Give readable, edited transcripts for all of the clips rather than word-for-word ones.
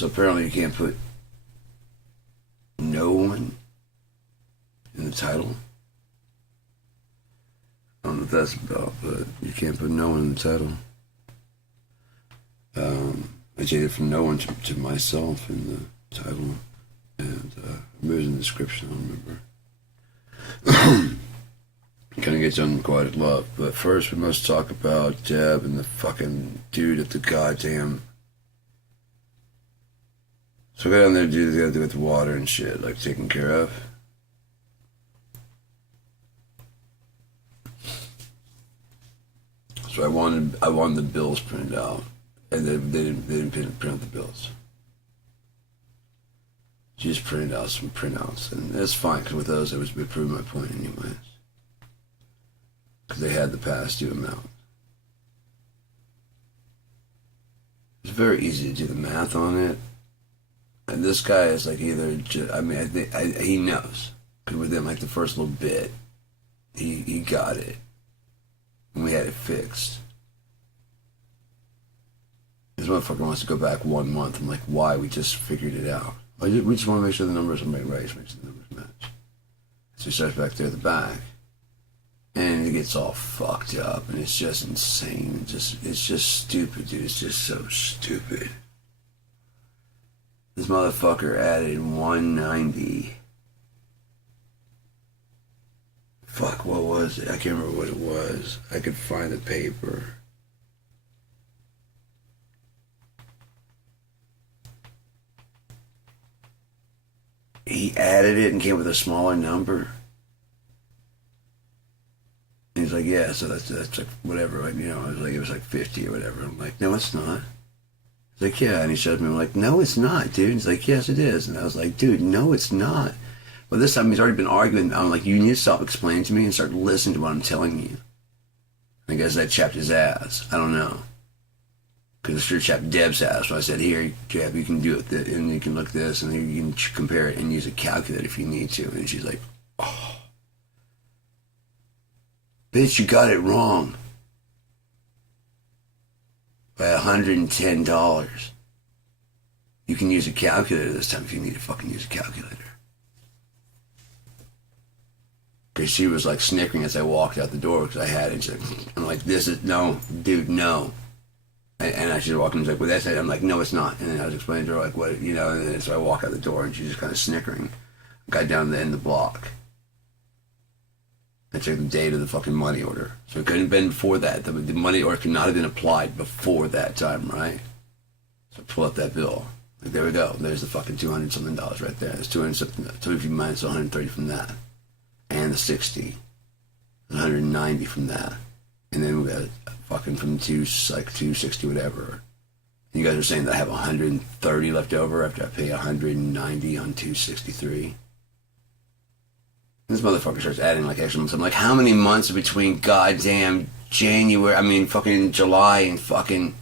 So apparently you can't put no one in the title. I don't know what that's about, but you can't put no one in the title. I changed it from no one to myself in the title, and maybe it was in the description, I don't remember. Kind of gets Unrequited Love, but first we must talk about Deb and the fucking dude at the goddamn. So go down there and do what they gotta do with the water and shit, like taken care of. So I wanted the bills printed out, and they didn't print out the bills. She just printed out some printouts, and it's fine because with those it proved my point anyways. Because they had the past due amount. It's very easy to do the math on it, and this guy is like either I think he knows because within like the first little bit, he got it. And we had it fixed. This motherfucker wants to go back 1 month. I'm like, why? We just figured it out. We just want to make sure the numbers are made right. Just make sure the numbers match. So he starts back there at the back. And it gets all fucked up. And it's just insane. It's just stupid, dude. It's just so stupid. This motherfucker added 190. Fuck, what was it? I can't remember what it was. I could find the paper. He added it and came with a smaller number. And he's like, yeah, so that's like whatever, like, you know, it was like 50 or whatever. I'm like, no, it's not. He's like, yeah, and he shows me. I'm like, no, it's not, dude. He's like, yes, it is. And I was like, dude, no, it's not. But this time he's already been arguing. I'm like, you need to stop explaining to me and start listening to what I'm telling you. I guess that chapped his ass. I don't know. Because it sure chapped Deb's ass. So I said, here, Jeb, you can do it. And you can look this, and then you can compare it and use a calculator if you need to. And she's like, oh. Bitch, you got it wrong. By $110. You can use a calculator this time if you need to fucking use a calculator. Because she was like snickering as I walked out the door because I had it. I'm like, this is, no, dude, no. And I should walk in and she's like, well, that's it. I'm like, no, it's not. And then I was explaining to her, like, what, you know, and then so I walk out the door and she's just kind of snickering. Got down to the end of the block. I checked the date of the fucking money order. So it couldn't have been before that. The money order could not have been applied before that time, right? So I pull up that bill. Like, there we go. There's the fucking $200-something right there. There's 200-something. So if you minus 130 from that. And the 60. 190 from that. And then we got fucking from like 260 whatever. And you guys are saying that I have 130 left over after I pay 190 on 263. This motherfucker starts adding like extra months. I'm like, how many months between goddamn fucking July and fucking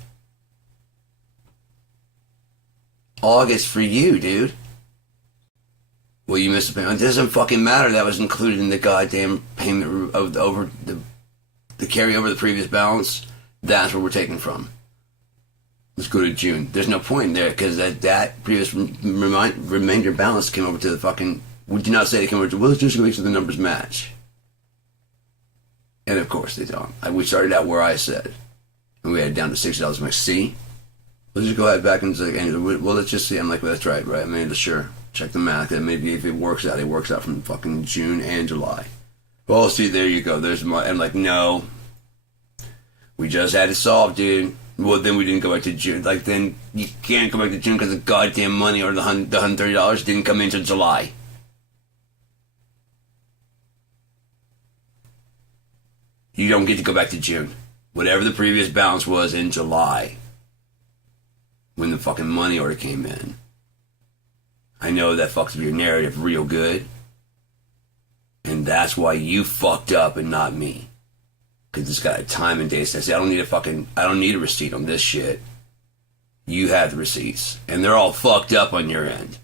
August for you, dude? Well, you missed a payment. It doesn't fucking matter. That was included in the goddamn payment of the carryover the previous balance. That's where we're taking from. Let's go to June. There's no point in there because that previous remainder balance came over to the fucking. We do not say they came over to. Well, let's just make sure the numbers match. And of course they don't. We started out where I said, and we had it down to $60. I'm like, see, let's just go ahead back and say, well, let's just see. I'm like, well, that's right. I mean, sure. Check the math, and maybe if it works out from fucking June and July. Well, see, there you go. There's my. I'm like, no. We just had it solved, dude. Well, then we didn't go back to June. Like, then you can't go back to June because the goddamn money or the $130 didn't come into July. You don't get to go back to June. Whatever the previous balance was in July, when the fucking money order came in. I know that fucks with your narrative real good. And that's why you fucked up and not me. Because it's got a time and date. I say, I don't need a receipt on this shit. You have the receipts. And they're all fucked up on your end.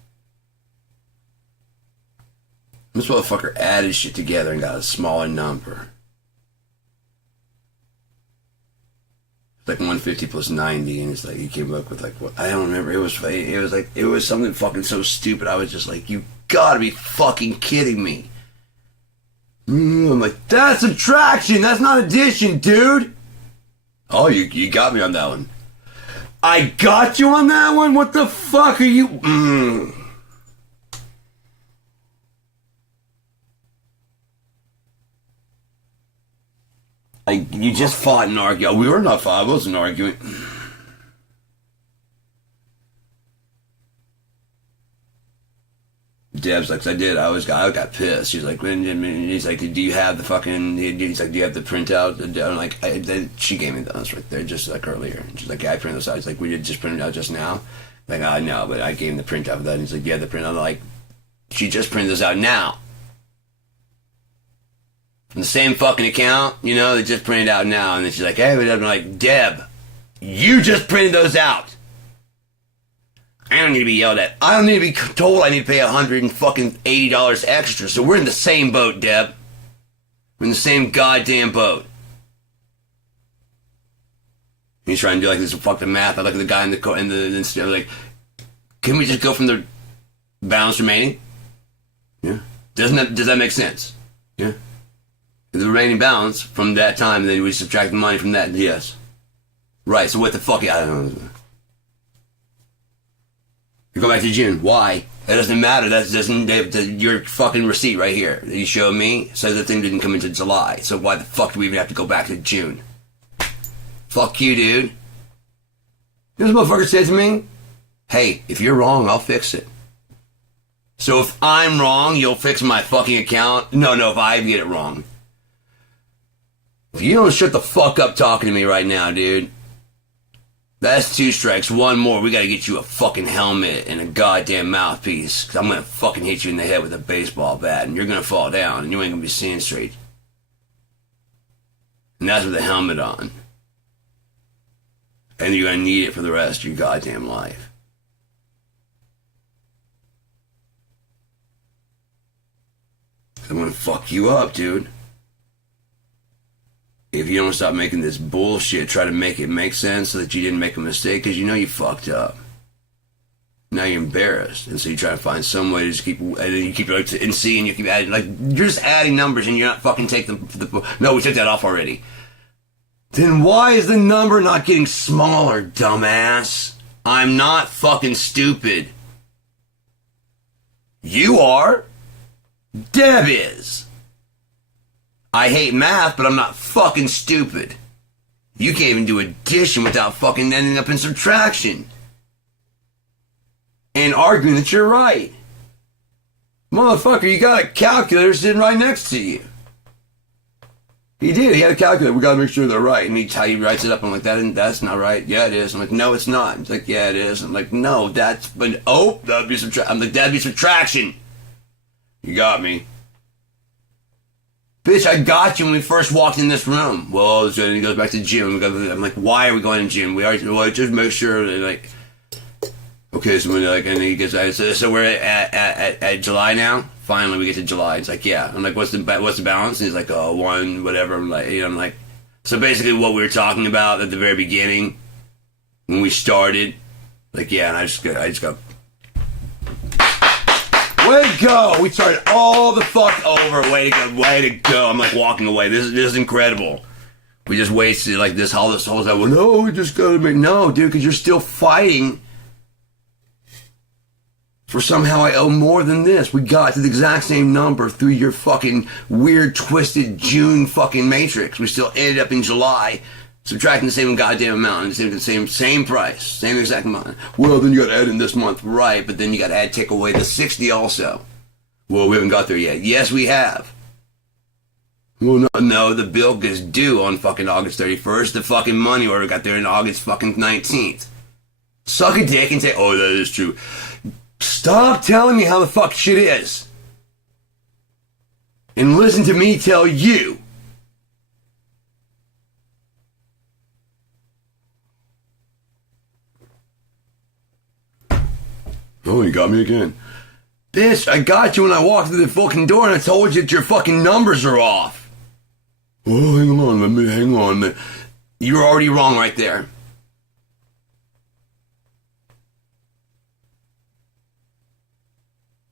This motherfucker added shit together and got a smaller number. like 150 plus 90, and it's like he came up with like what I don't remember. It was something fucking so stupid. I was just like, you gotta be fucking kidding me. I'm like, that's subtraction. That's not addition, dude. Oh, you got me on that one. I got you on that one. What the fuck are you? You just fought and argued. We were not fighting. I wasn't arguing. Deb's like, I did. I got pissed. She's like, he's like, do you have the fucking? He's like, do you have the printout? I'm like, she gave me those right there, just like earlier. She's like, yeah, I printed those out. He's like, we did just print it out just now. Like, I know, but I gave him the printout of that. And he's like, yeah, the print. I'm like, she just printed this out now. From the same fucking account, you know, they just printed out now. And then she's like, hey, but I'm like, Deb, you just printed those out. I don't need to be yelled at. I don't need to be told I need to pay $180 extra. So we're in the same boat, Deb. We're in the same goddamn boat. He's trying to do like this fucking math. I look at the guy in the like, can we just go from the balance remaining? Yeah. Does that make sense? Yeah. The remaining balance from that time, and then we subtract the money from that. Yes. Right. So what the fuck? I don't know. You go back to June. Why? That doesn't matter. That doesn't. Your fucking receipt right here that you showed me says the thing didn't come into July. So why the fuck do we even have to go back to June? Fuck you, dude. This motherfucker said to me, "Hey, if you're wrong, I'll fix it." So if I'm wrong, you'll fix my fucking account? No, if I get it wrong. If you don't shut the fuck up talking to me right now, dude. That's 2 strikes. 1 more. We gotta get you a fucking helmet and a goddamn mouthpiece. Cause I'm gonna fucking hit you in the head with a baseball bat and you're gonna fall down and you ain't gonna be seeing straight. And that's with a helmet on. And you're gonna need it for the rest of your goddamn life. I'm gonna fuck you up, dude. If you don't stop making this bullshit, try to make it make sense so that you didn't make a mistake, because you know you fucked up. Now you're embarrassed, and so you try to find some way to just keep, and then you keep like and see, and you keep adding, like you're just adding numbers, and you're not fucking taking the. No, we took that off already. Then why is the number not getting smaller, dumbass? I'm not fucking stupid. You are. Deb is. I hate math, but I'm not fucking stupid. You can't even do addition without fucking ending up in subtraction. And arguing that you're right. Motherfucker, you got a calculator sitting right next to you. He did. He had a calculator. We gotta make sure they're right. And he writes it up. I'm like, that's not right. Yeah, it is. I'm like, no, it's not. He's like, yeah, it is. I'm like, no, that would be subtraction. I'm like, that'd be subtraction. You got me. Bitch, I got you when we first walked in this room. Well, so he goes back to gym. I'm like, why are we going to gym? Just make sure that, like, okay, so we're like, and he gets, so we're at July now? Finally, we get to July. It's like, yeah. I'm like, what's the balance? And he's like, 1, whatever. I'm like, so basically what we were talking about at the very beginning, when we started, like, yeah, and I just go, way to go! We started all the fuck over. Way to go! I'm like walking away. This is incredible. We just wasted like this whole time. Well, no, we just gotta make no, dude, because you're still fighting for somehow I owe more than this. We got to the exact same number through your fucking weird, twisted June fucking matrix. We still ended up in July. Subtracting the same goddamn amount, and the same price, same exact amount. Well, then you got to add in this month, right? But then you got to take away the 60 also. Well, we haven't got there yet. Yes, we have. Well, no, the bill is due on fucking August 31st. The fucking money order got there on August fucking 19th. Suck a dick and say, oh, that is true. Stop telling me how the fuck shit is, and listen to me tell you. Oh, you got me again. Bitch, I got you when I walked through the fucking door and I told you that your fucking numbers are off. Oh, hang on. You're already wrong right there.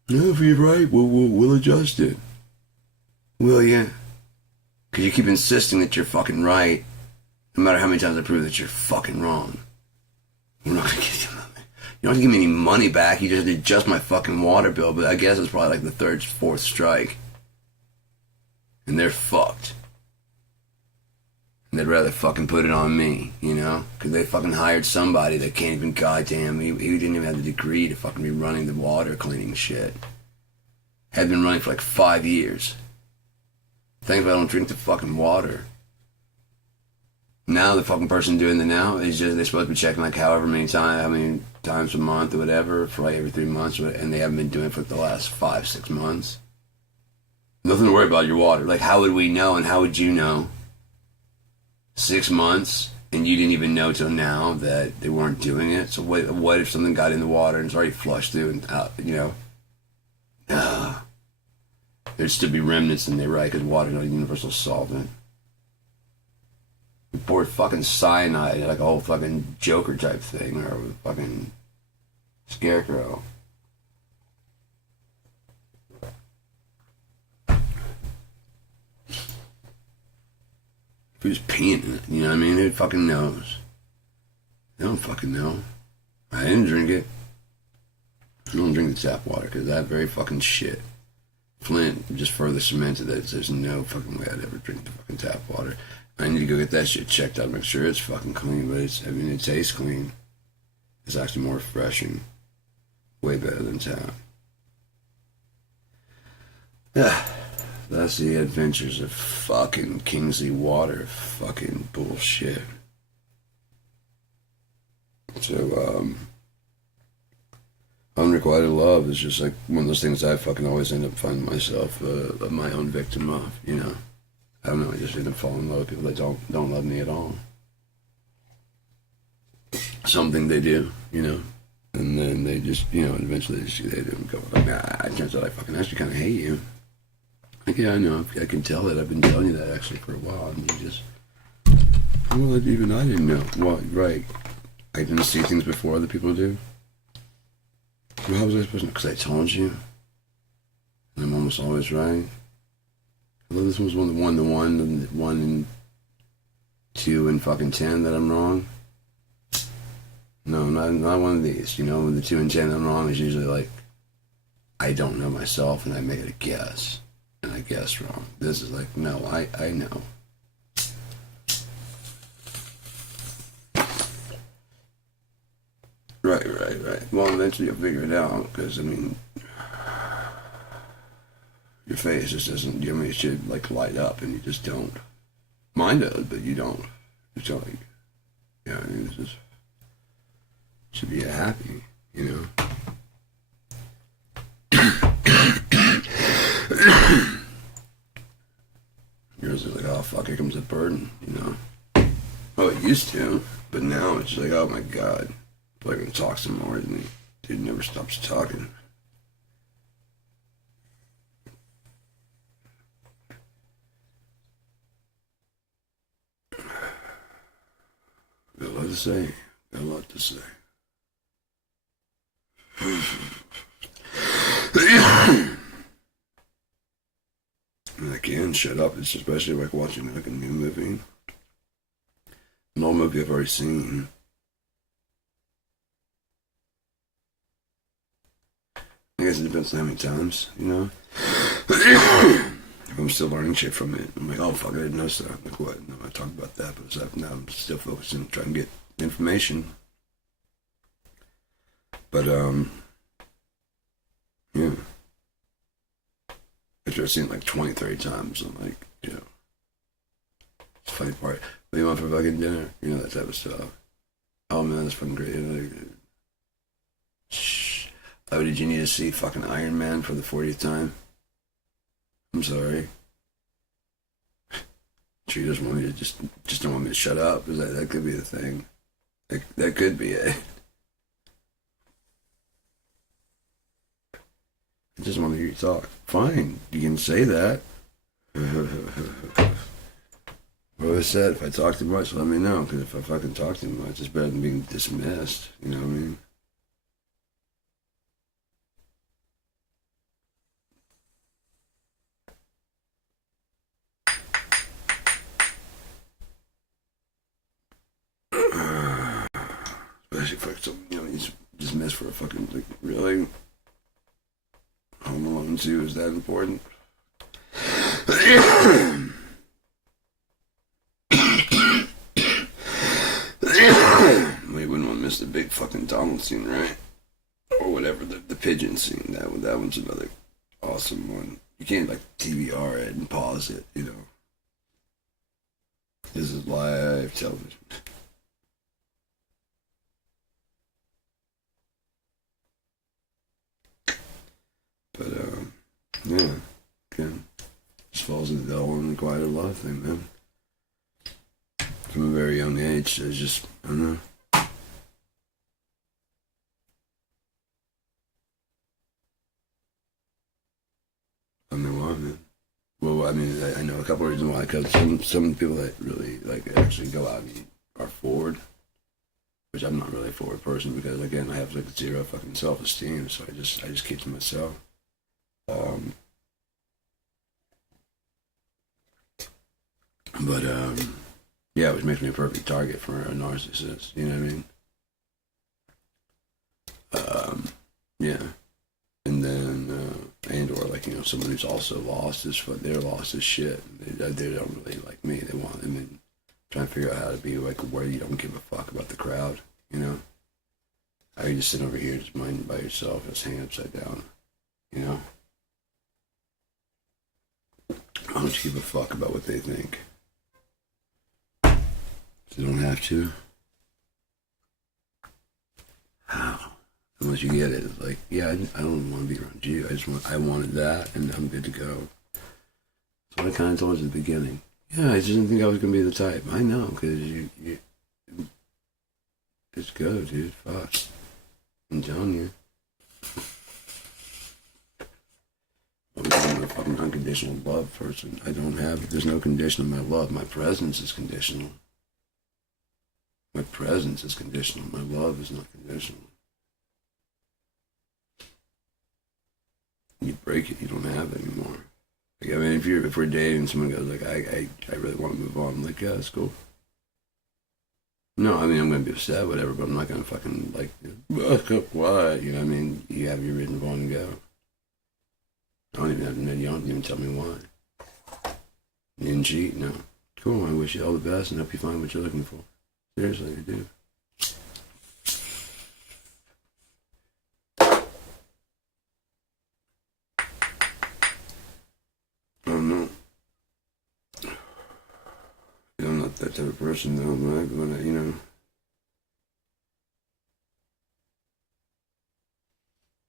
No, if you're right, we'll adjust it. Will ya? Because you keep insisting that you're fucking right, no matter how many times I prove that you're fucking wrong. You're not gonna get you money. You don't have to give me any money back. You just have to adjust my fucking water bill. But I guess it's probably like the third, fourth strike, and they're fucked. And they'd rather fucking put it on me, you know? Because they fucking hired somebody that can't even goddamn. He didn't even have the degree to fucking be running the water cleaning shit. Had been running for like 5 years. Thanks if I don't drink the fucking water. Now the fucking person doing it now is just, they're supposed to be checking like however many times, how many times a month or whatever, for like every 3 months, and they haven't been doing it for the last 5-6 months. Nothing to worry about your water. Like, how would we know, and how would you know? 6 months, and you didn't even know till now that they weren't doing it. So what if something got in the water and it's already flushed through and out, you know? There'd still be remnants in there, right? Because water's not a universal solvent. We poured fucking cyanide, like a whole fucking Joker type thing, or a fucking scarecrow. Who's peeing in it? You know what I mean? Who fucking knows? They don't fucking know. I didn't drink it. I don't drink the tap water because that very fucking shit. Flint just further cemented that there's no fucking way I'd ever drink the fucking tap water. I need to go get that shit checked out, make sure it's fucking clean, but it tastes clean. It's actually more refreshing. Way better than tap. Yeah. That's the adventures of fucking Kingsley Water. Fucking bullshit. So, Unrequited Love is just like one of those things I fucking always end up finding myself my own victim of, you know. I don't know, I just end up falling in love with people that don't love me at all. Something they do, you know. And then they just, you know, eventually they do and go, like, it turns out I fucking actually kind of hate you. Like, yeah, I know, I can tell it. I've been telling you that actually for a while, and you just, well, even I didn't know. Well, right. I didn't see things before other people do. Well, how was I supposed to know? Because I told you. And I'm almost always right. Although this one's one and 2 and fucking 10 that I'm wrong. No, not one of these. You know, with the 2 and 10 that I'm wrong is usually like, I don't know myself and I make it a guess. And I guess wrong. This is like, no, I know. Right. Well, eventually you'll figure it out, because, I mean, your face just doesn't, I mean, it should, like, light up, and you just don't. Mine does, but you don't. It's like, yeah, I mean, it's just, should be happy, you know? Yours is like, oh fuck, here comes a burden, you know? Oh, it used to, but now it's like, oh my god. I'm gonna talk some more, and the dude never stops talking. Got a lot to say. Got a lot to say. I can't shut up. It's especially like watching like a new movie. An old movie I've already seen. I guess it depends on how many times, you know? If I'm still learning shit from it, I'm like, oh fuck, I didn't know stuff. Like what? No, I talked about that, but now I'm still focusing on trying to get information. But, yeah. After I've seen it like 20, 30 times, I'm like, you know, it's the funny part. What do you want for fucking dinner? You know, that type of stuff. Oh man, that's fucking great. Like, shh. Oh, did you need to see fucking Iron Man for the 40th time? I'm sorry. She doesn't want me to just don't want me to shut up. That could be the thing. That could be it. I just want to hear you talk. Fine, you can say that. What Well, I said, if I talk too much, let me know. Because if I fucking talk too much, it's better than being dismissed. You know what I mean? Especially for some, he's dismissed for a fucking, like, really? Home Alone 2, is that important? We wouldn't want to miss the big fucking Donald scene, right? Or whatever, the pigeon scene. That one's another awesome one. You can't like TVR it and pause it, you know. This is live television. But yeah, again, just falls into the whole unrequited love thing, man. From a very young age, it's just, I don't know. I don't know why, man. Well, I mean, I know a couple of reasons why. Because some people that really like actually go out and are forward, which I'm not really a forward person because again I have like zero fucking self-esteem, so I just keep to myself. Um, but yeah, which makes me a perfect target for a narcissist. You know what I mean? Yeah. And then, and or like, someone who's also lost is, they're lost as shit. They don't really like me. They want, trying to figure out how to be like where you don't give a fuck about the crowd, you know? How you just sit over here, just minding by yourself, just hang upside down, you know? Why don't you give a fuck about what they think? You don't have to. How? Unless you get it, it's like, yeah, I don't want to be around you. I wanted that, and I'm good to go. So I kind of told you at the beginning. Yeah, I just didn't think I was gonna be the type. I know, because you just go, dude. Fuck. I'm telling you. I'm a fucking unconditional love person. There's no condition in my love. My presence is conditional. My presence is conditional. My love is not conditional. You break it, you don't have it anymore. Like, I mean, if we're dating, someone goes like, I really want to move on. I'm like, yeah, that's cool. No, I mean, I'm gonna be upset, whatever, but I'm not gonna fucking like, why? You know what I mean? You have your written on and go. I don't even have to know. You don't even tell me why. You didn't cheat? No. Cool. I wish you all the best and hope you find what you're looking for. Seriously, I do. I don't know. I'm not that type of person, though. But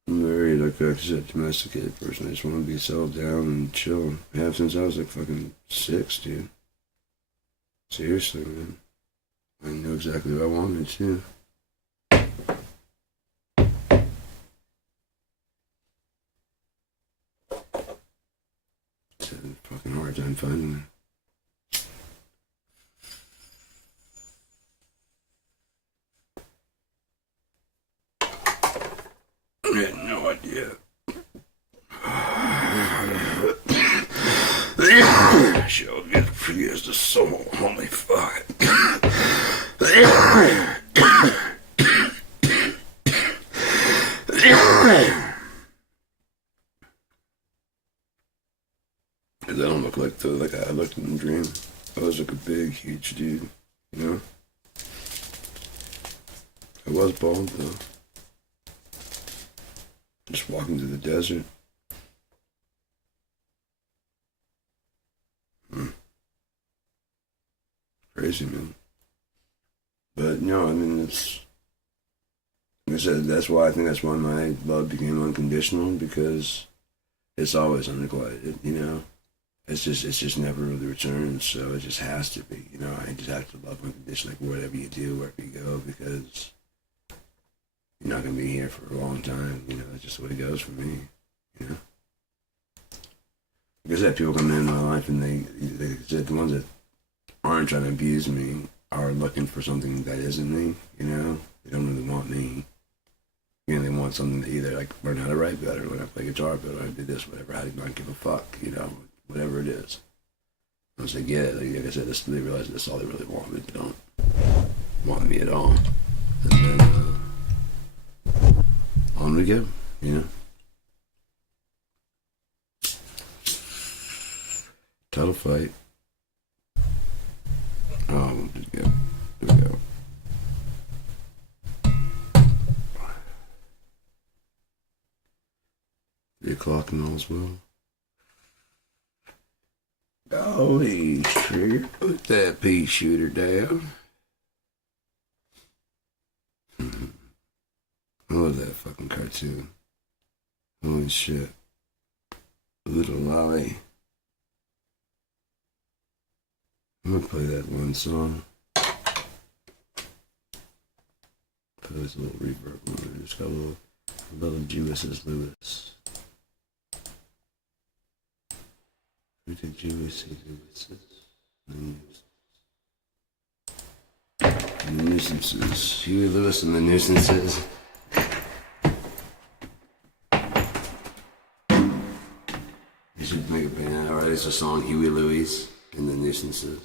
I'm very, like I said, domesticated person. I just want to be settled down and chill. I have since I was like fucking 6, dude. Seriously, man. I knew exactly what I wanted, too. It's a fucking hard time finding it. I had no idea. Shall get free as the soul. Holy fuck. Cause I don't look like I looked in the dream. I was like a big, huge dude, you know? I was bald though. Just walking through the desert. Crazy, man. But no, I mean, it's like I said. That's why my love became unconditional because it's always unrequited. You know, it's just never really returns. So it just has to be. You know, I just have to love unconditionally, like whatever you do, wherever you go, because you're not gonna be here for a long time. You know, that's just the way it goes for me. You know, like I said, people come in my life and they said the ones that aren't trying to abuse me are looking for something that isn't me, you know? They don't really want me. You know, they want something to either like learn how to write better, learn how to play guitar better, how to do this, whatever, how to not give a fuck, you know, whatever it is. Once they get it, like I said, they realize that's all they really want. They don't want me at all. And then on we go, you know? Title fight. Oh, here we go. 3 o'clock and all's well. Golly, Trigger, put that pea shooter down. I love that fucking cartoon. Holy shit. Little Lolly. I'm gonna play that one song. Put this little reverb on it. Just got a little Jewess Lewis. Who did Jewess Lewis? The Nuisances. Huey Lewis and the Nuisances. You should make a band. Alright, it's a song, Huey Lewis and the Nuisances.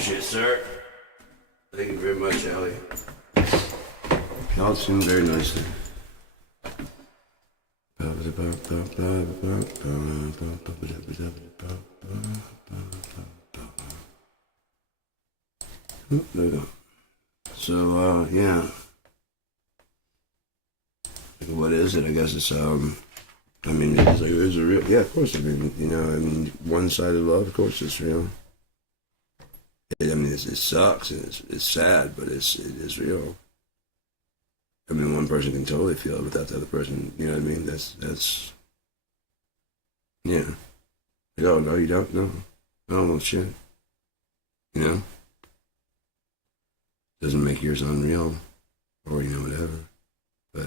shit, sir. Thank you very much, Allie. Y'all seem very nicely. There we go. So, yeah. What is it? I guess it's, I mean, it's like, is it real? Yeah, of course. I mean, you know, I mean, one-sided love, of course, it's real. I mean, it sucks and it's sad, but it is real. I mean, one person can totally feel it without the other person. You know what I mean? That's yeah. Oh no, you don't know. Oh well, shit. You know, doesn't make yours unreal, or you know whatever. But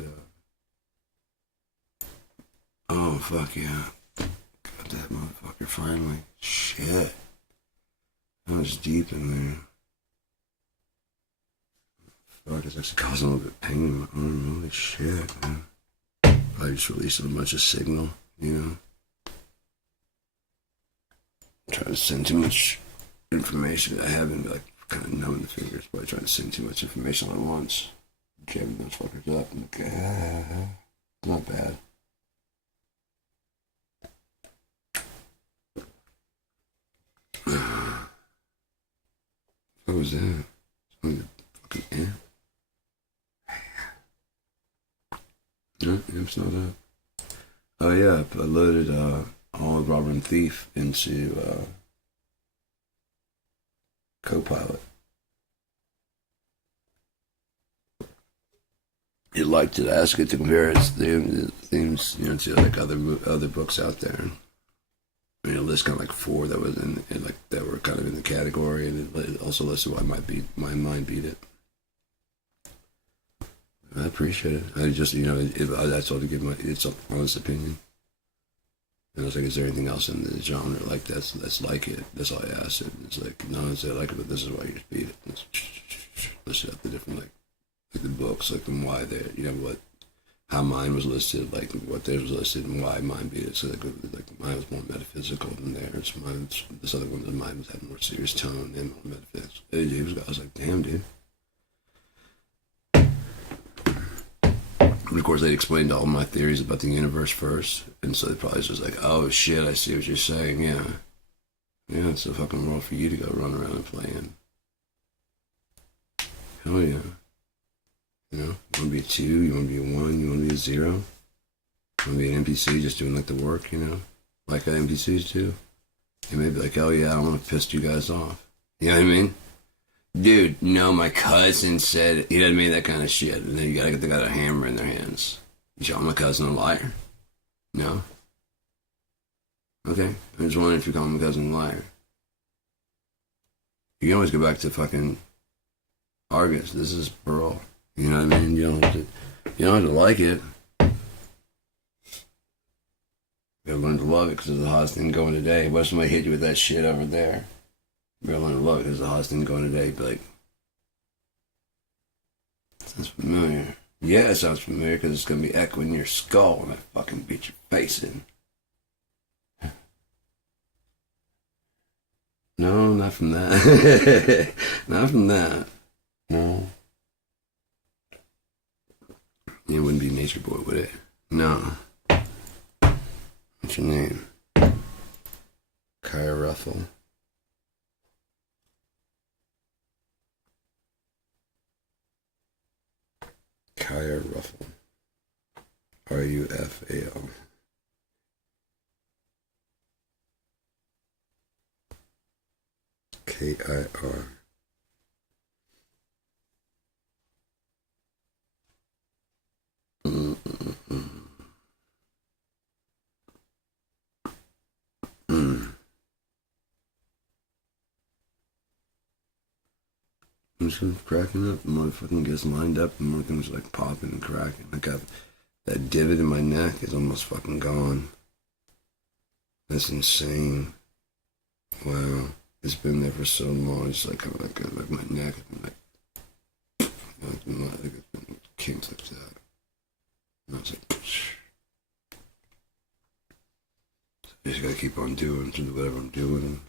oh fuck yeah, got that motherfucker finally. Shit, that was deep in there. Fuck, it's actually causing a little bit of pain in my arm. Holy shit, man. I just released a bunch of signal, you know. Try to send too much information. I haven't, like, kind of numbing the fingers, but I try to send too much information all at once. Jamming those fuckers up. And not bad. What was that? Something fucking amp. No, amp's not up. Oh yeah, I loaded all of Robber and Thief into Copilot. It liked it. I asked it to compare its themes, you know, to like other books out there. I mean, it lists kind of like 4 that was in like that were kind of in the category, and it also listed why my mind beat it. I appreciate it. I just, you know, that's all to give it's an honest opinion. And I was like, is there anything else in the genre like that's like it? That's all I asked it. It's like, no, I like it, but this is why you just beat it. Listed out the different like the books, like and why they, you know, how mine was listed, like what theirs was listed, and why mine beat it. So like mine was more metaphysical than theirs. This other one, mine was had more serious tone and more metaphysical. I was like, damn, dude. And of course, they explained all my theories about the universe first, and so they probably was just like, "Oh shit, I see what you're saying." Yeah, it's a fucking world for you to go run around and play in. Hell yeah. You know, you want to be a 2, you want to be a 1, you want to be a 0, you want to be an NPC just doing like the work, you know, like NPCs do. You may be like, "Oh yeah, I don't want to piss you guys off." You know what I mean? Dude, no, my cousin said, you know what I mean, that kind of shit. And then they got a hammer in their hands. You call my cousin a liar? No? Okay. I was wondering if you call my cousin a liar. You can always go back to fucking Argus. This is parole. You know what I mean? You don't have to like it. You gotta learn to love it because it's the hottest thing going today. What if somebody hit you with that shit over there? You gotta learn to love it because it's the hottest thing going today. But like, sounds familiar. Yeah, it sounds familiar because it's gonna be echoing in your skull when I fucking beat your face in. No, not from that. Not from that. No. It wouldn't be Nature Boy, would it? No. What's your name? Kaya Ruffle. Kaya Ruffle. Ruffal. KIR. I'm just cracking up. The motherfucking gets lined up and everything's like popping and cracking. I got that divot in my neck is almost fucking gone. That's insane. Wow. It's been there for so long. It's like my neck has been like it's been kinked like that. And I was like, I just gotta keep on doing whatever I'm doing.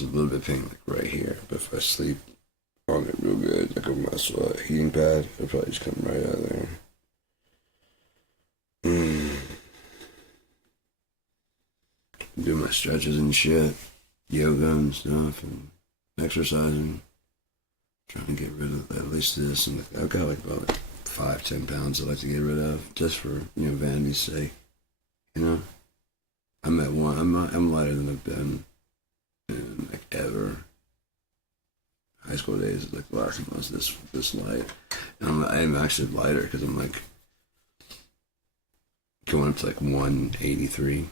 It's a little bit of pain like right here, but if I sleep on it real good, like a muscle heating pad, it'll probably just come right out of there. Do my stretches and shit, yoga and stuff, and exercising. Trying to get rid of at least this, and I've got like about 5-10 pounds I'd like to get rid of, just for vanity's sake. I'm at one. I'm lighter than I've been in like ever. High school days, like the last time I was this light. And I'm actually lighter because I'm like going up to like 183,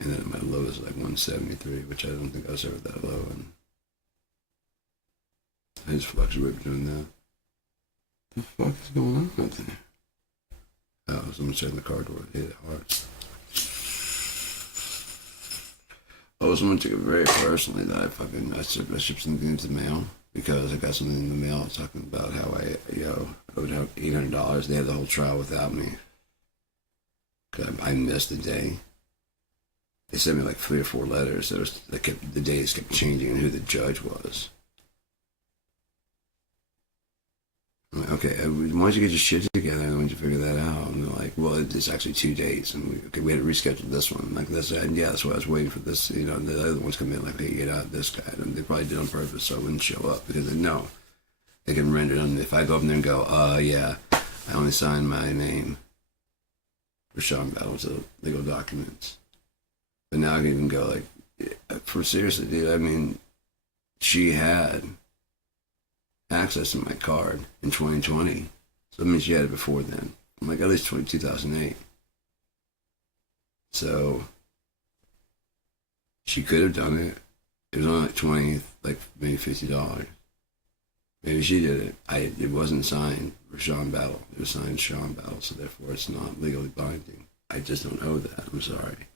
and then my low is like 173, which I don't think I was ever that low. And I just fluctuate between that. The fuck is going on out there? Oh, someone said in the car door, it hit it hard. Oh, someone took it very personally that I shipped something into the mail because I got something in the mail talking about how I owed $800. They had the whole trial without me. Cause I missed the day. They sent me like 3 or 4 letters. The days kept changing and who the judge was. I'm like, okay, why don't you get your shit together and why don't you figure that out? And they're like, well, it's actually 2 days, and we had to reschedule this one. Like this, and yeah, that's why I was waiting for this. The other ones come in like, hey, get out this guy, and they probably did it on purpose so I wouldn't show up because they know they can render them. If I go up there and go, yeah, I only signed my name for Sean Battle to legal documents, but now I can even go like, for seriously, dude. I mean, she had access to my card in 2020, so that means she had it before then. I'm like, at least 2008. So she could have done it. It was only like 20, like maybe $50. Maybe she did it. It wasn't signed for Sean Battle. It was signed Sean Battle, so therefore it's not legally binding. I just don't know that. I'm sorry.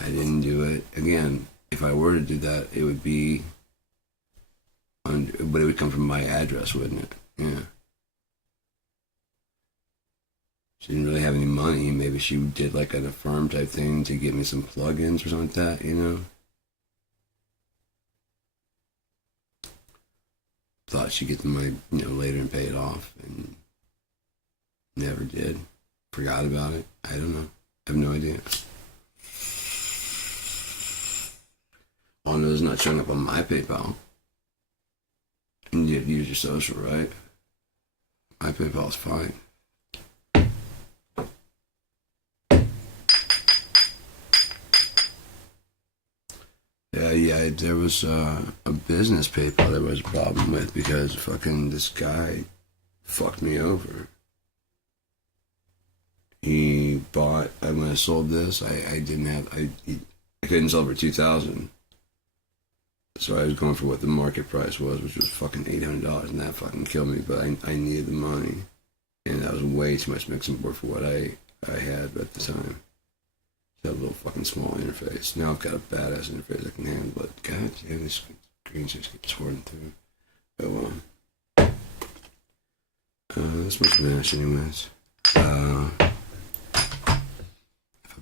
I didn't do it. Again, if I were to do that, it would be but it would come from my address, wouldn't it? Yeah. She didn't really have any money. Maybe she did like an Affirm type thing to get me some plugins or something like that, Thought she'd get the money, later and pay it off, and never did. Forgot about it. I don't know. I have no idea. All I know is not showing up on my PayPal. And you use your social, right? My PayPal's fine. Yeah, there was a business PayPal there was a problem with because fucking this guy fucked me over. He bought, when I sold this, I couldn't sell for $2,000. So I was going for what the market price was, which was fucking $800, and that fucking killed me. But I needed the money, and that was way too much mixing board for what I had at the time. That little fucking small interface. Now I've got a badass interface I can handle, but god damn, this screen just gets torn through. But this must vanish anyways. If I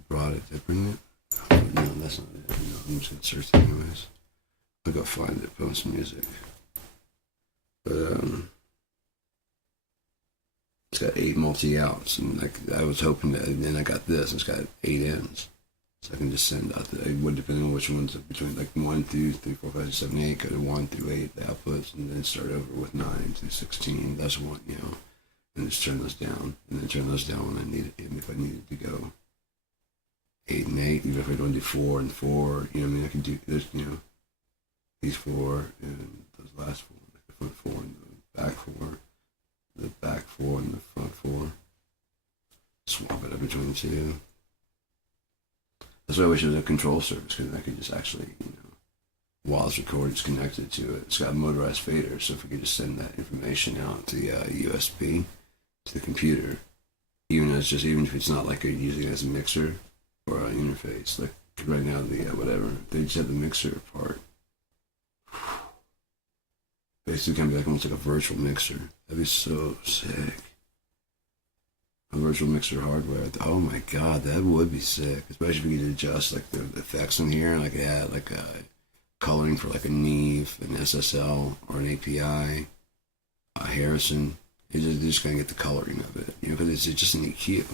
brought it, did I bring it? No, that's not it. No, I'm just gonna search it anyways. I'll go find it, post music. But it's got 8 multi-outs, and I was hoping that, and then I got this, it's got 8 ends. So I can just send out it would depend on which ones between like 1 through 3, 4, 5, 6, 7, 8, go to 1 through 8, the outputs, and then start over with 9 through 16. That's one, and just turn those down, and then turn those down when I need it, if I needed to go 8 and 8, even if I don't do 4 and 4, I can do this, these 4 and those last 4, like the front 4 and the back 4, the back 4 and the front 4. Swap it up between the two. That's why I wish it was a control surface, because I could just actually, while it's recording, it's connected to it. It's got motorized faders, so if we could just send that information out to the USB to the computer, even if it's not like using it as a mixer or an interface, like right now the whatever, they just have the mixer part. Basically, kind of be like almost like a virtual mixer. That'd be so sick. A virtual mixer hardware. Oh my god, that would be sick. Especially if you could adjust like the effects in here, like it had like coloring for like a Neve, an SSL, or an API, a Harrison. You're just gonna get the coloring of it, because it's just an EQ.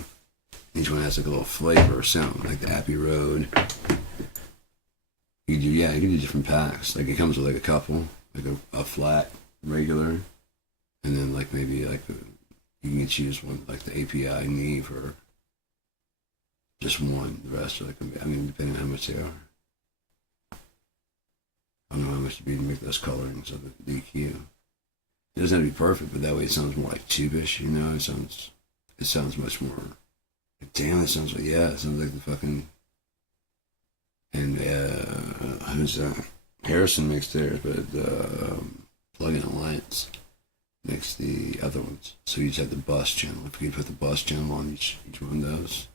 Each one has like a little flavor or sound, like the Abbey Road. You can do different packs. Like it comes with like a couple, like a flat, regular, and then like maybe like you can choose one like the API Neve or just one. The rest are like, depending on how much they are. I don't know how much to be to make those colorings of the EQ. It doesn't have to be perfect, but that way it sounds more like tube-ish, It sounds much more. Damn, it sounds like it sounds like the fucking. And who's Harrison mixed theirs, but Plug-in Alliance mixed the other ones. So you just have the bus channel. If you could put the bus channel on each one of those,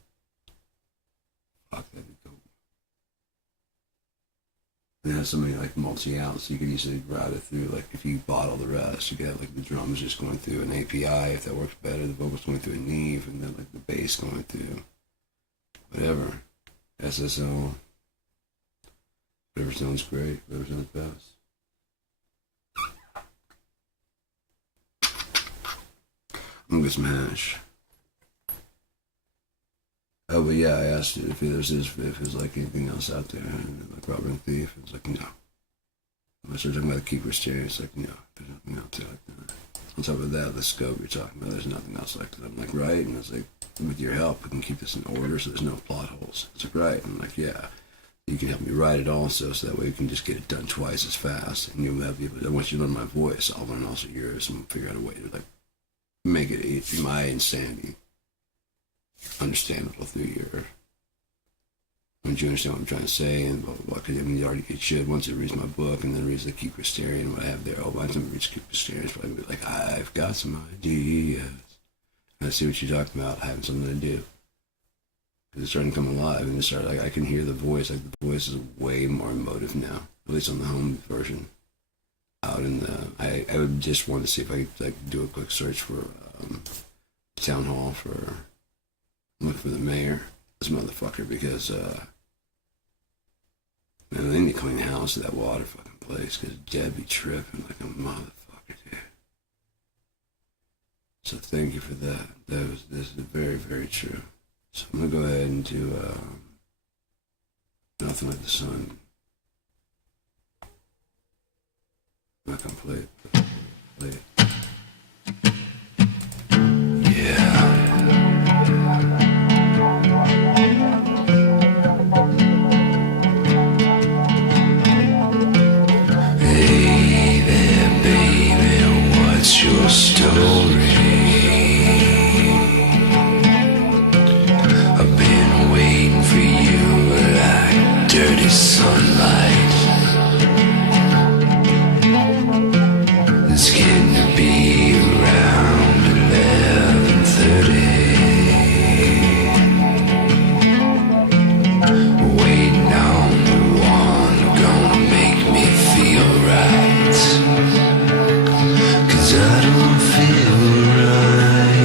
fuck, that'd be cool. And it has so many like multi-outs, so you could easily route it through. Like if you bottle the rest, you could have like the drums just going through an API if that works better. The vocals going through a Neve, and then like the bass going through whatever SSL. Whatever sounds great, whatever sounds best. I'm gonna get some hash. Oh, but yeah, I asked it if there's like anything else out there, like Robber and Thief. It was like, no. When I started talking about the Keeper Stereo, it's like, no, there's nothing out there like that. On top of that, the scope you're talking about, there's nothing else like that. I'm like, right? And I was like, with your help, we can keep this in order so there's no plot holes. It's like, right. And I'm like, yeah. You can help me write it also, so that way we can just get it done twice as fast. And you'll have people. Once you learn my voice, I'll learn also yours, and we'll figure out a way to like make it my insanity understandable through your. Once you understand what I'm trying to say, and blah blah blah. Because it should once it reads my book, and then reads the Keeper Stereo and what I have there. By the time it reads Keeper Stereo, it's probably like I've got some ideas. And I see what you're talking about. Having something to do. Because it's starting to come alive, and it's I can hear the voice. Like the voice is way more emotive now, at least on the home version. Out in the, I would just want to see if I could like do a quick search for town hall look for the mayor, this motherfucker, because man, they need to clean the house of that water fucking place, because Dad be tripping like a motherfucker, dude. So thank you for that. This is very, very true. So I'm going to go ahead and do Nothing Like the Sun. I'm not going to play it, but play it. Yeah. Hey there, baby, what's your story? Dirty sunlight. It's getting to be around 11:30. Waiting on the one gonna make me feel right. 'Cause I don't feel right.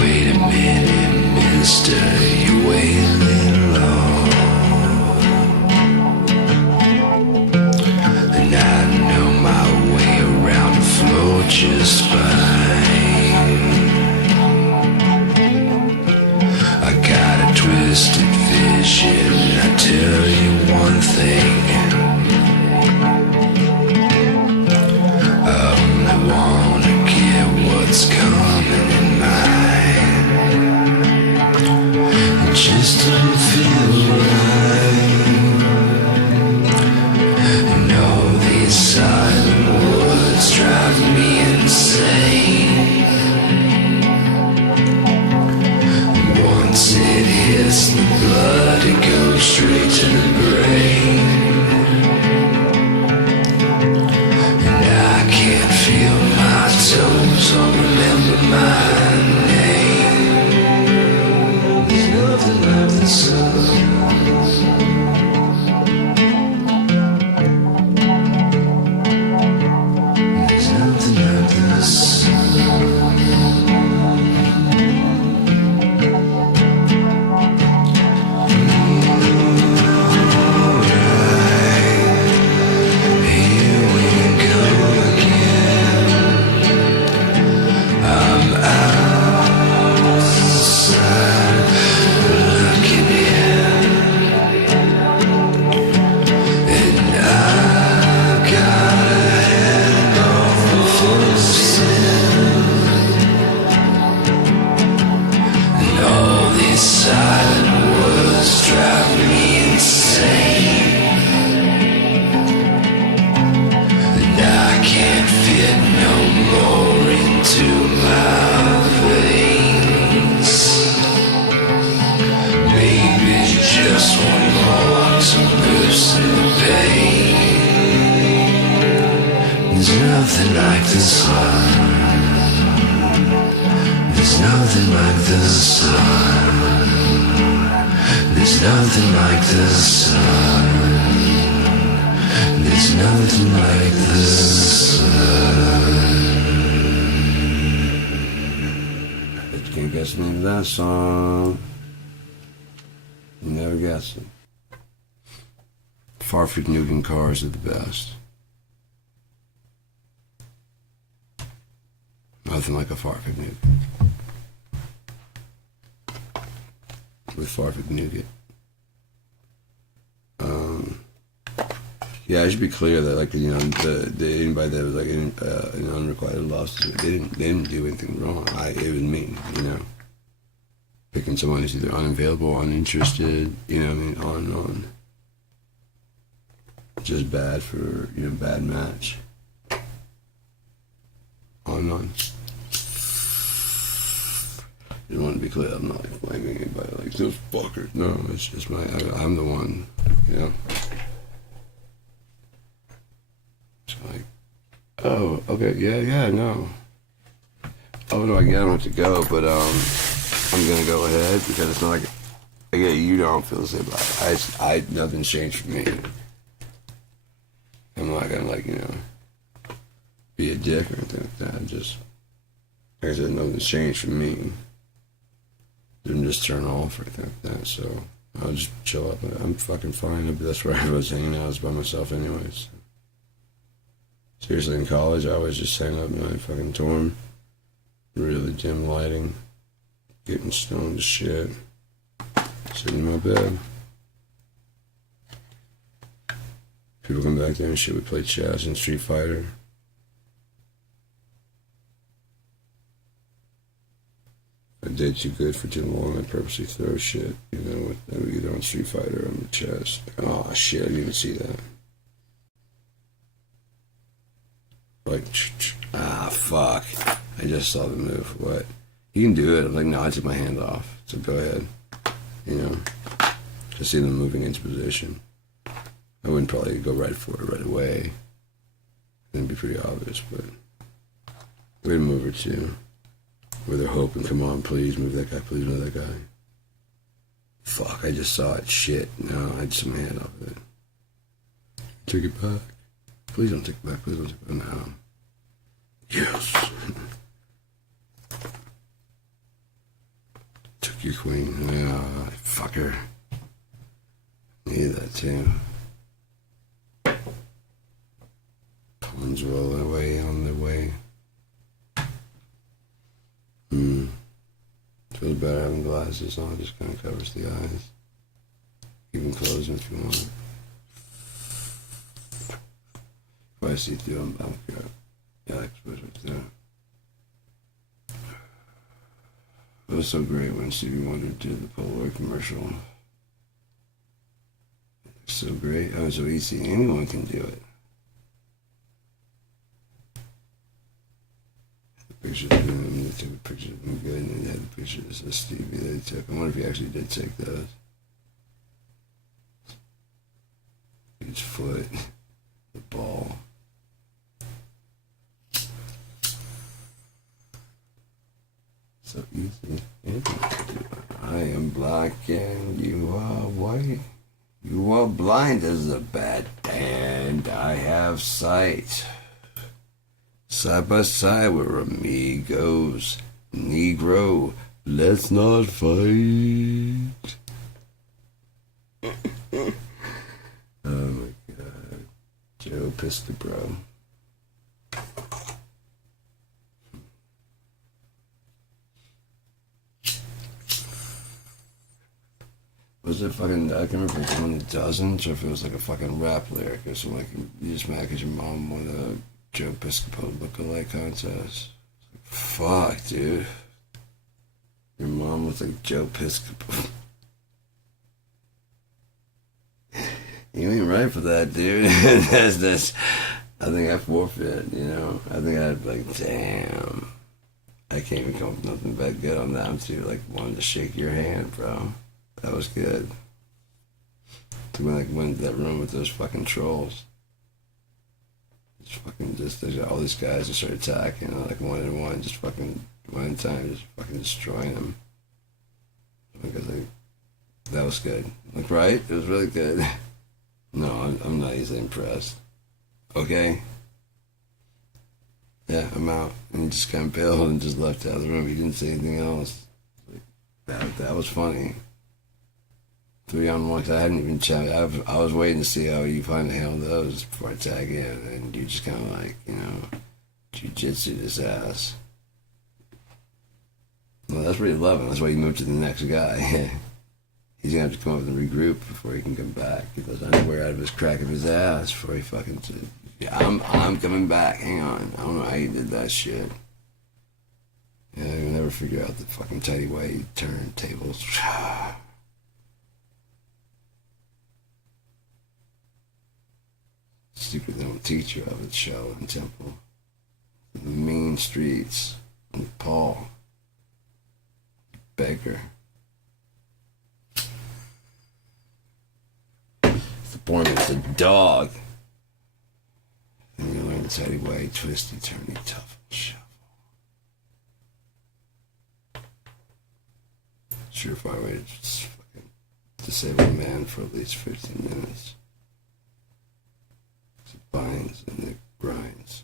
Wait a minute, mister. Just fine. I got a twisted vision. I tell you one thing. I only wanna get what's coming in mine. It just don't feel right. And all these silent words drive me insane. more into my veins. Maybe just one more to loosen the pain. There's nothing like the sun. There's nothing like the sun. There's nothing like the sun. There's nothing like the sun. I can't guess the name of that song. You never guess it. Farford Newton cars are the best. Nothing like a Farford Newton. With Farford Nougat. Yeah, I should be clear that, like, you know, the anybody that was like in Unrequited Love, they didn't do anything wrong. It was me, you know, picking someone who's either unavailable, uninterested, you know what I mean, on and on. Just bad for, you know, bad match. On and on. I just want to be clear, I'm not like blaming anybody like those fuckers. No, it's just I'm the one, you know. It's like, oh, okay, yeah, no. Oh no, I don't have to go, but I'm gonna go ahead because it's not like you don't feel the same. I nothing's changed for me. I'm not gonna, like, you know, be a dick or anything like that. Just, like I said, nothing's changed for me. Didn't just turn off or anything like that, so I'll just chill up. I'm fucking fine. That's where I was hanging out. I was by myself anyways. Seriously, in college, I was just hanging up in my fucking dorm. Really dim lighting. Getting stoned as shit. Sitting in my bed. People come back there and shit. We play chess and Street Fighter. I did too good for too long. I purposely throw shit, you know, either on Street Fighter or on the chest. Oh shit, I didn't even see that. Like, fuck. I just saw the move. What? You can do it. I'm like, no, I took my hand off. So go ahead. You know, just see them moving into position. I wouldn't probably go right for it right away. It'd be pretty obvious, but wait a move or two. Where they're hoping, come on, please, move that guy, please move that guy. Fuck, I just saw it. Shit. No, I just took my hand off of it. Take it back. Please don't take it back. Please don't take it back. No. Yes. Took your queen. Yeah, fucker. Need that too. Pawns rolling away on the way. Feels better having glasses on, just kind of covers the eyes. You can close them if you want. If I see through them, I don't care. Yeah, I suppose right there. It was so great when Stevie Wonder did the Polaroid commercial. It's so great. Oh, so easy. Anyone can do it. Pictures of him, they took a picture of him good, and they had the pictures of Stevie that they took. I wonder if he actually did take those. His foot, the ball. So easy. I am black and you are white. You are blind as a bat, and I have sight. Side by side we're amigos. Negro, let's not fight. Oh my God. Joe Pista, bro. Was it fucking, I can't remember if it was one of the dozens or if it was like a fucking rap lyric or something like, you just mad because your mom won a Joe Piscopo lookalike contest. Fuck, dude. Your mom was like Joe Piscopo. You ain't right for that, dude. that's I think I forfeit, you know. I think I'd be like, damn. I can't even come up with nothing but good on that. I'm too, like, wanted to shake your hand, bro. That was good. To like went into that room with those fucking trolls. Just all these guys just started attacking, like one at one, just fucking one at a time, just fucking destroying them. Because like, that was good. Like, right? It was really good. No, I'm not easily impressed. Okay? Yeah, I'm out. And he just kind of bailed and just left out of the room. He didn't say anything else. Like, that was funny. 3-on-1, because I hadn't even checked. I was waiting to see how you finally handle those before I tag in, and you just kind of like, you know, jiu-jitsu this ass. Well, that's what he's loving. That's why he moved to the next guy. He's gonna have to come up and regroup before he can come back. He goes underwear out of his crack of his ass before he fucking said, yeah, I'm coming back. Hang on. I don't know how you did that shit. Yeah, you'll never figure out the fucking tidy way you turn tables. Stupid they don't teach you of it, show and temple. The mean streets. And Paul. Beggar. The point is a dog. And you learn the tidy way, twisty, turny, tough, shuffle. Surefire way to just fucking disable a man for at least 15 minutes. It binds and it grinds.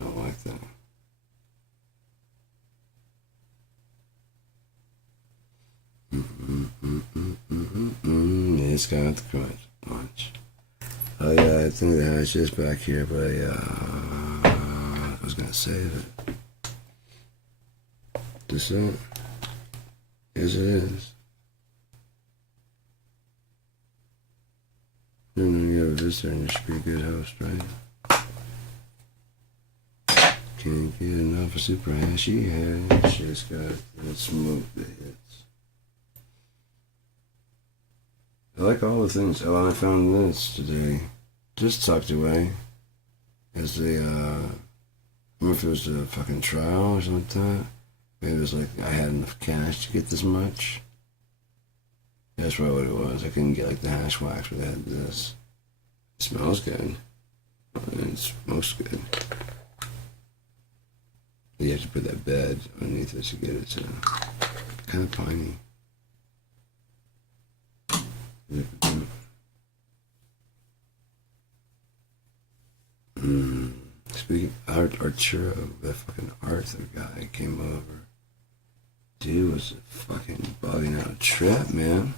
I don't like that. It's got the crunch. Lunch. Oh yeah, I think the hash is back here, but I was gonna save it. This it? Yes, it is. You have a visitor and you should be a good host, right? Can't get enough of super hashy hash. It's got that smoke that hits. I like all the things. Oh, I found this today. Just tucked away. As the, I don't know if it was a fucking trial or something like that. Maybe it was like I had enough cash to get this much. That's probably what it was. I couldn't get like the hash wax, but I had this. It smells good. And it smokes good. You have to put that bed underneath it to get it to kind of piney. Speaking of Arturo, that fucking Arthur guy came over. Dude was fucking bugging out a trip, man.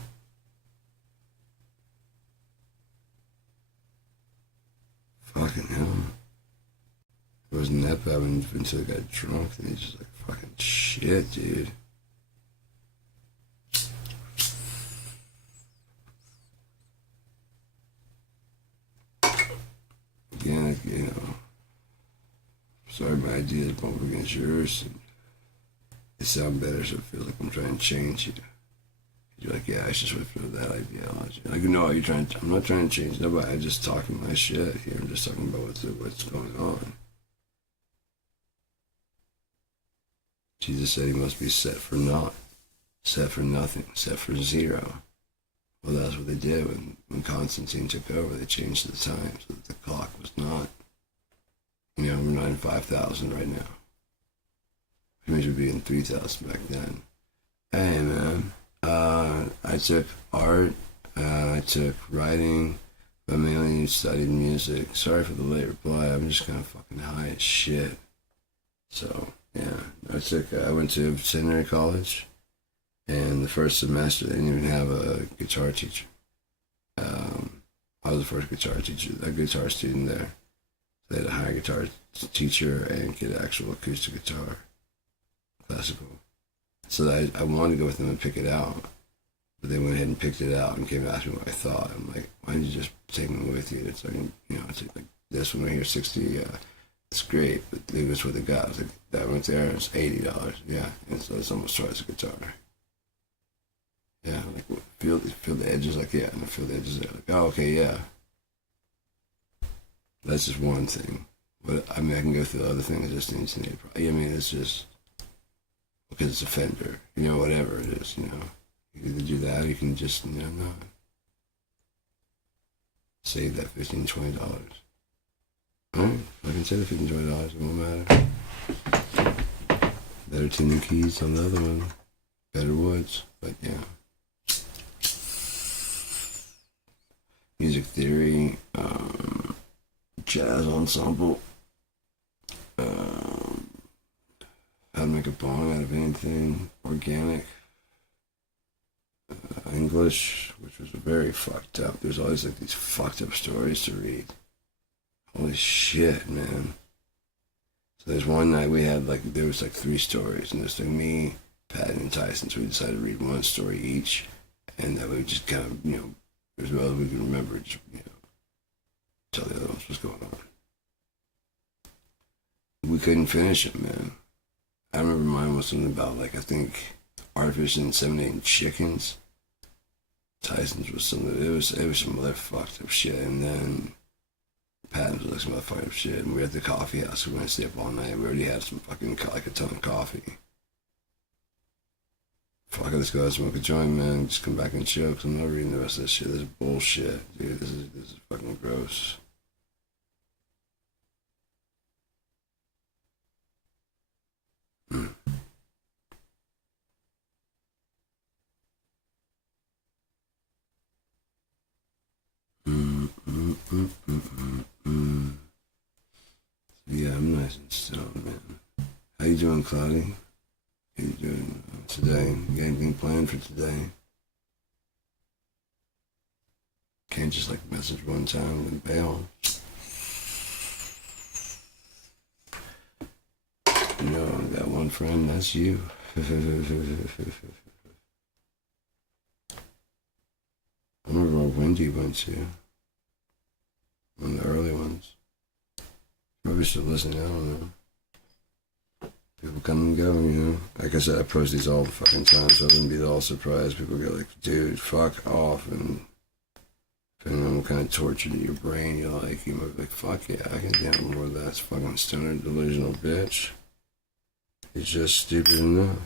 Fucking hell. It wasn't that bad until I got drunk, and he's just like, fucking shit, dude. Again, you know, sorry my ideas bump against yours, and they sound better, so it feels like I'm trying to change you. You're like, yeah, I just went through that ideology. Like, no, you're trying to, I'm not trying to change nobody. I'm just talking my shit here. I'm just talking about what's going on. Jesus said he must be set for naught, set for nothing, set for zero. Well, that's what they did when Constantine took over. They changed the time so that the clock was not, you know, we're not in 5,000 right now. Which means we'd be in 3,000 back then. Hey, man. I took art, I took writing, but mainly studied music. Sorry for the late reply. I'm just kind of fucking high as shit. So, yeah. I went to seminary college. And the first semester, they didn't even have a guitar teacher. I was the first guitar teacher, a guitar student there. They had to hire a guitar teacher and get an actual acoustic guitar, classical. So I wanted to go with them and pick it out, but they went ahead and picked it out and came and asked me what I thought. I'm like, why didn't you just take me with you? It's like, you know, it's like this one right here, 60. It's great, but leave us what they got. It's like that right there, it's $80. Yeah, and so it's almost twice a guitar. Yeah, like feel the edges, like yeah, and I feel the edges there. Like, oh, okay, yeah. That's just one thing. But I mean, I can go through other things I just need to need. I mean, it's just because it's a Fender, whatever it is, You can either do that or you can just, not. Save that $15-20. Alright, I can save the $15-20, it won't matter. Better tuning keys on the other one. Better woods, but yeah. Music theory, jazz ensemble, how to make a bong out of anything, organic, English, which was very fucked up. There's always like these fucked up stories to read. Holy shit, man. So there's one night there was like 3 stories, and there's like me, Patton, and Tyson, so we decided to read one story each, and that we just kind of, as well as we can remember, just, tell the other ones what's going on. We couldn't finish it, man. I remember mine was something about, like, I think, artificially inseminating chickens. Tyson's was something, it was some other fucked up shit, and then Patton's was like some other fucked up shit, and we were at the coffee house, we went to stay up all night, we already had some fucking, like, a ton of coffee. Fuck it, let's go out smoke a joint, man, just come back and chill, because I'm not reading the rest of this shit, this is bullshit, dude, this is fucking gross. Yeah, I'm nice and stoned, man. How you doing, Cloudy? How you doing today? You got anything planned for today? Can't just like message one time and bail. I got one friend, that's you. I remember where Wendy went to. One of the early ones. Probably still listening, I don't know. People come and go, Like I said, I post these all the fucking time, so I wouldn't be all surprised. People go like, dude, fuck off. And depending on what kind of torture to your brain you like, you might be like, fuck yeah, I can handle more of that. It's fucking stoner delusional bitch. He's just stupid enough.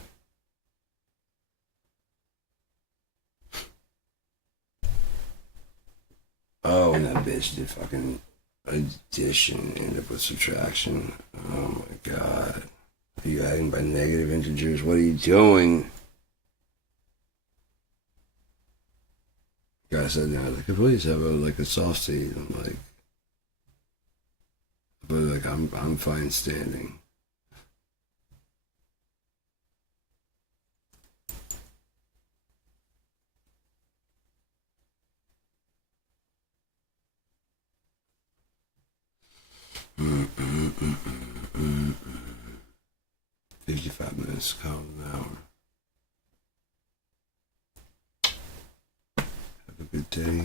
Oh, and that bitch did fucking addition ended up with subtraction. Oh my god. Are you adding by negative integers? What are you doing? Guy said, I was like, please have a soft seat. I'm like, but like, I'm fine standing. Mm, mm, mm, mm, mm, 55 minutes, call an hour. Have a good day,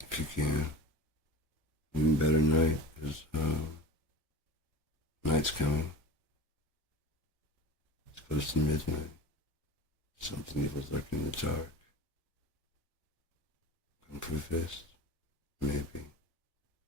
if you can. Even better night, because night's coming. It's close to midnight. Something evil's lurking in the dark. Kung Fu Fist, maybe.